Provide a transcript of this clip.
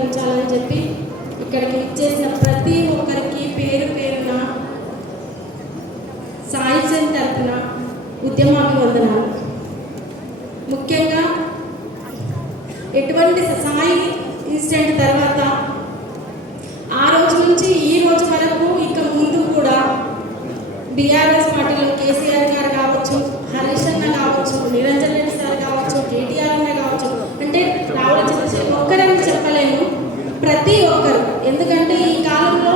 ఆశీర్వదించాలని చెప్పి ఇక్కడికి ఇచ్చేసిన ప్రతి ఒక్కరికి పేరు పేరున సాయి చంద్ తరపున ఉద్యమాభివందనాలు. ముఖ్యంగా ఎటువంటి సాయి ఇన్సిడెంట్ తర్వాత ఆ రోజు నుంచి ఈ రోజు వరకు ఇక ముందు కూడా బీఆర్ఎస్ పార్టీలో కేసీఆర్ గారు కావచ్చు, హరీష్ అన్న కావచ్చు, నిరంజన్ రెడ్డి సార్ కావచ్చు, కేటీఆర్ అన్న కావచ్చు, అంటే రావడం ఒక్కరని చెప్పలేను, ప్రతి ఒక్కరు. ఎందుకంటే ఈ కాలంలో